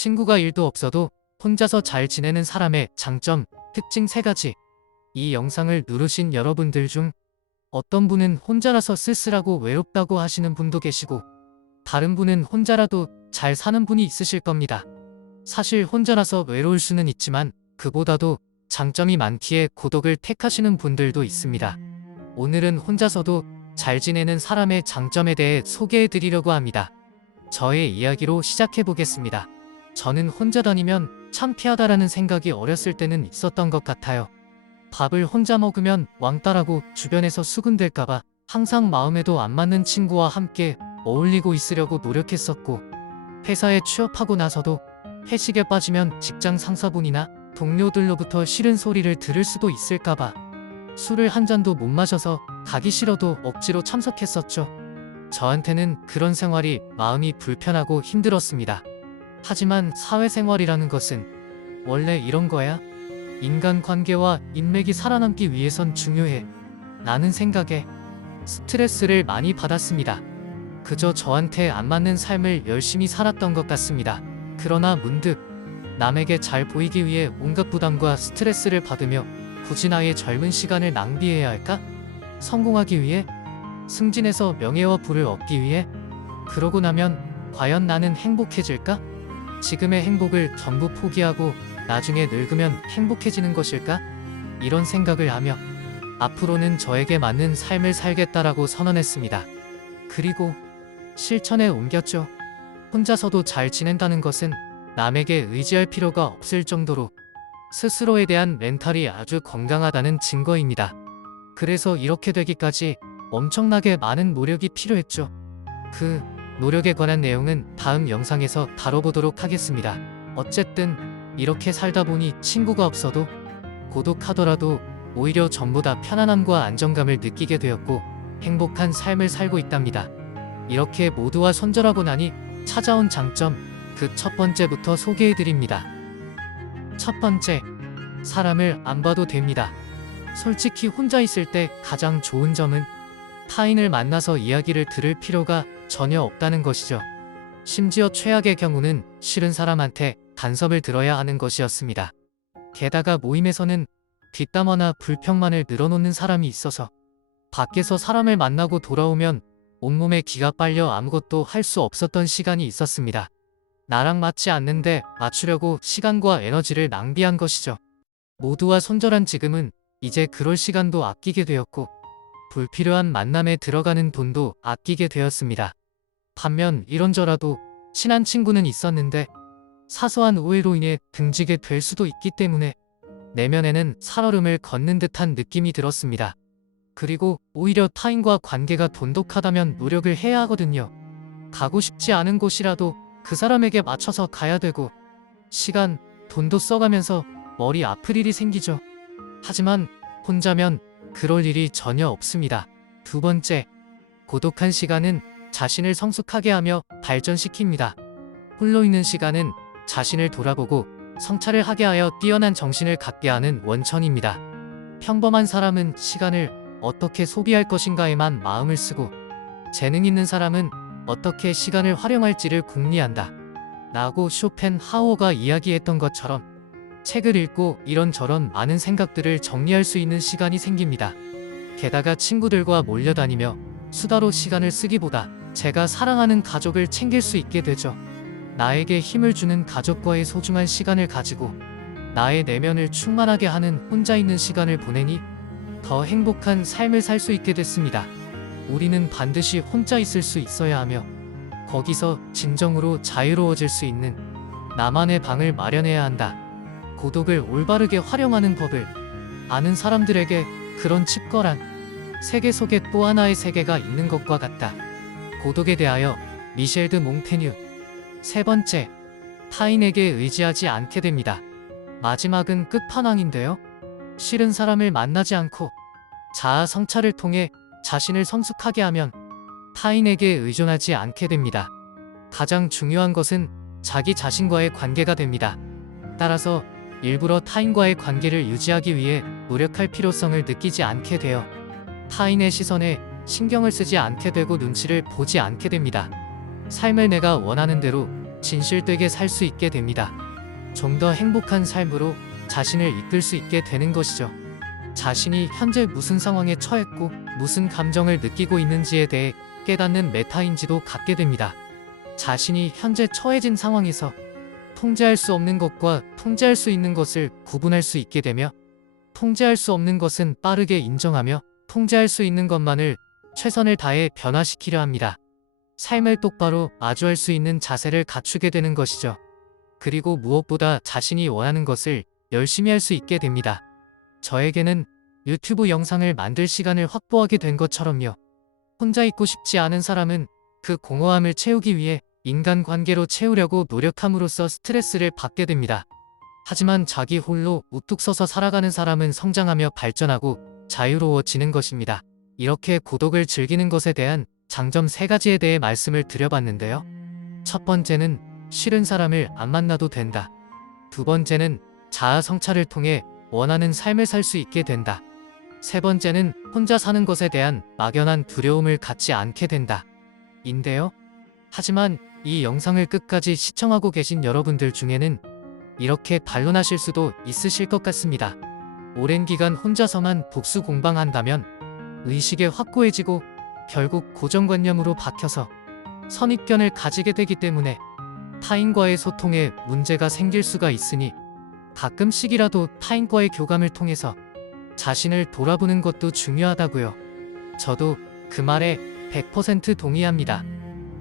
친구가 1도 없어도 혼자서 잘 지내는 사람의 장점, 특징 3가지. 이 영상을 누르신 여러분들 중 어떤 분은 혼자라서 쓸쓸하고 외롭다고 하시는 분도 계시고, 다른 분은 혼자라도 잘 사는 분이 있으실 겁니다. 사실 혼자라서 외로울 수는 있지만 그보다도 장점이 많기에 고독을 택하시는 분들도 있습니다. 오늘은 혼자서도 잘 지내는 사람의 장점에 대해 소개해 드리려고 합니다. 저의 이야기로 시작해 보겠습니다. 저는 혼자 다니면 창피하다라는 생각이 어렸을 때는 있었던 것 같아요. 밥을 혼자 먹으면 왕따라고 주변에서 수군댈까봐 항상 마음에도 안 맞는 친구와 함께 어울리고 있으려고 노력했었고, 회사에 취업하고 나서도 회식에 빠지면 직장 상사분이나 동료들로부터 싫은 소리를 들을 수도 있을까봐 술을 한 잔도 못 마셔서 가기 싫어도 억지로 참석했었죠. 저한테는 그런 생활이 마음이 불편하고 힘들었습니다. 하지만 사회생활이라는 것은 원래 이런 거야? 인간관계와 인맥이 살아남기 위해선 중요해 라는 생각에 스트레스를 많이 받았습니다. 그저 저한테 안 맞는 삶을 열심히 살았던 것 같습니다. 그러나 문득 남에게 잘 보이기 위해 온갖 부담과 스트레스를 받으며 굳이 나의 젊은 시간을 낭비해야 할까? 성공하기 위해? 승진해서 명예와 부를 얻기 위해? 그러고 나면 과연 나는 행복해질까? 지금의 행복을 전부 포기하고 나중에 늙으면 행복해지는 것일까? 이런 생각을 하며 앞으로는 저에게 맞는 삶을 살겠다라고 선언했습니다. 그리고 실천에 옮겼죠. 혼자서도 잘 지낸다는 것은 남에게 의지할 필요가 없을 정도로 스스로에 대한 멘탈이 아주 건강하다는 증거입니다. 그래서 이렇게 되기까지 엄청나게 많은 노력이 필요했죠. 그 노력에 관한 내용은 다음 영상에서 다뤄보도록 하겠습니다. 어쨌든 이렇게 살다 보니 친구가 없어도 고독하더라도 오히려 전보다 편안함과 안정감을 느끼게 되었고 행복한 삶을 살고 있답니다. 이렇게 모두와 손절하고 나니 찾아온 장점, 그 첫 번째부터 소개해드립니다. 첫 번째, 사람을 안 봐도 됩니다. 솔직히 혼자 있을 때 가장 좋은 점은 타인을 만나서 이야기를 들을 필요가 전혀 없다는 것이죠. 심지어 최악의 경우는 싫은 사람한테 간섭을 들어야 하는 것이었습니다. 게다가 모임에서는 뒷담화나 불평만을 늘어놓는 사람이 있어서 밖에서 사람을 만나고 돌아오면 온몸에 기가 빨려 아무것도 할 수 없었던 시간이 있었습니다. 나랑 맞지 않는데 맞추려고 시간과 에너지를 낭비한 것이죠. 모두와 손절한 지금은 이제 그럴 시간도 아끼게 되었고 불필요한 만남에 들어가는 돈도 아끼게 되었습니다. 반면 이런저라도 친한 친구는 있었는데 사소한 오해로 인해 등지게 될 수도 있기 때문에 내면에는 살얼음을 걷는 듯한 느낌이 들었습니다. 그리고 오히려 타인과 관계가 돈독하다면 노력을 해야 하거든요. 가고 싶지 않은 곳이라도 그 사람에게 맞춰서 가야 되고 시간, 돈도 써가면서 머리 아플 일이 생기죠. 하지만 혼자면 그럴 일이 전혀 없습니다. 두 번째, 고독한 시간은 자신을 성숙하게 하며 발전시킵니다. 홀로 있는 시간은 자신을 돌아보고 성찰을 하게 하여 뛰어난 정신을 갖게 하는 원천입니다. 평범한 사람은 시간을 어떻게 소비할 것인가에만 마음을 쓰고 재능 있는 사람은 어떻게 시간을 활용할지를 궁리한다 라고 쇼펜하우어가 이야기했던 것처럼 책을 읽고 이런저런 많은 생각들을 정리할 수 있는 시간이 생깁니다. 게다가 친구들과 몰려다니며 수다로 시간을 쓰기보다 제가 사랑하는 가족을 챙길 수 있게 되죠. 나에게 힘을 주는 가족과의 소중한 시간을 가지고 나의 내면을 충만하게 하는 혼자 있는 시간을 보내니 더 행복한 삶을 살 수 있게 됐습니다. 우리는 반드시 혼자 있을 수 있어야 하며 거기서 진정으로 자유로워질 수 있는 나만의 방을 마련해야 한다. 고독을 올바르게 활용하는 법을 아는 사람들에게 그런 칩거란 세계 속에 또 하나의 세계가 있는 것과 같다. 고독에 대하여 미셸 드 몽테뉴. 세 번째, 타인에게 의지하지 않게 됩니다. 마지막은 끝판왕인데요. 싫은 사람을 만나지 않고 자아 성찰을 통해 자신을 성숙하게 하면 타인에게 의존하지 않게 됩니다. 가장 중요한 것은 자기 자신과의 관계가 됩니다. 따라서 일부러 타인과의 관계를 유지하기 위해 노력할 필요성을 느끼지 않게 되어 타인의 시선에 신경을 쓰지 않게 되고 눈치를 보지 않게 됩니다. 삶을 내가 원하는 대로 진실되게 살 수 있게 됩니다. 좀 더 행복한 삶으로 자신을 이끌 수 있게 되는 것이죠. 자신이 현재 무슨 상황에 처했고 무슨 감정을 느끼고 있는지에 대해 깨닫는 메타인지도 갖게 됩니다. 자신이 현재 처해진 상황에서 통제할 수 없는 것과 통제할 수 있는 것을 구분할 수 있게 되며, 통제할 수 없는 것은 빠르게 인정하며 통제할 수 있는 것만을 최선을 다해 변화시키려 합니다. 삶을 똑바로 마주할 수 있는 자세를 갖추게 되는 것이죠. 그리고 무엇보다 자신이 원하는 것을 열심히 할 수 있게 됩니다. 저에게는 유튜브 영상을 만들 시간을 확보하게 된 것처럼요. 혼자 있고 싶지 않은 사람은 그 공허함을 채우기 위해 인간관계로 채우려고 노력함으로써 스트레스를 받게 됩니다. 하지만 자기 홀로 우뚝 서서 살아가는 사람은 성장하며 발전하고 자유로워지는 것입니다. 이렇게 고독을 즐기는 것에 대한 장점 3가지에 대해 말씀을 드려봤는데요. 첫 번째는 싫은 사람을 안 만나도 된다. 두 번째는 자아 성찰을 통해 원하는 삶을 살 수 있게 된다. 세 번째는 혼자 사는 것에 대한 막연한 두려움을 갖지 않게 된다. 인데요. 하지만 이 영상을 끝까지 시청하고 계신 여러분들 중에는 이렇게 반론하실 수도 있으실 것 같습니다. 오랜 기간 혼자서만 복수 공방한다면 의식에 확고해지고 결국 고정관념으로 박혀서 선입견을 가지게 되기 때문에 타인과의 소통에 문제가 생길 수가 있으니 가끔씩이라도 타인과의 교감을 통해서 자신을 돌아보는 것도 중요하다고요. 저도 그 말에 100% 동의합니다.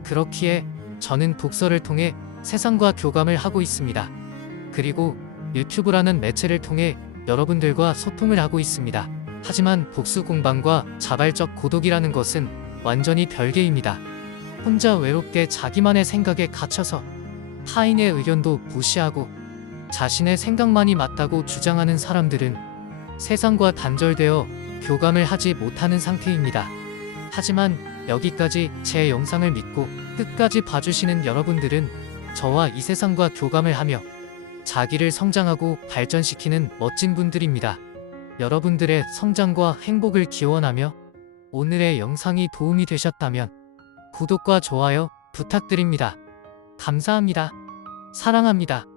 그렇기에 저는 독서를 통해 세상과 교감을 하고 있습니다. 그리고 유튜브라는 매체를 통해 여러분들과 소통을 하고 있습니다. 하지만 복수 공방과 자발적 고독이라는 것은 완전히 별개입니다. 혼자 외롭게 자기만의 생각에 갇혀서 타인의 의견도 무시하고 자신의 생각만이 맞다고 주장하는 사람들은 세상과 단절되어 교감을 하지 못하는 상태입니다. 하지만 여기까지 제 영상을 믿고 끝까지 봐주시는 여러분들은 저와 이 세상과 교감을 하며 자기를 성장하고 발전시키는 멋진 분들입니다. 여러분들의 성장과 행복을 기원하며 오늘의 영상이 도움이 되셨다면 구독과 좋아요 부탁드립니다. 감사합니다. 사랑합니다.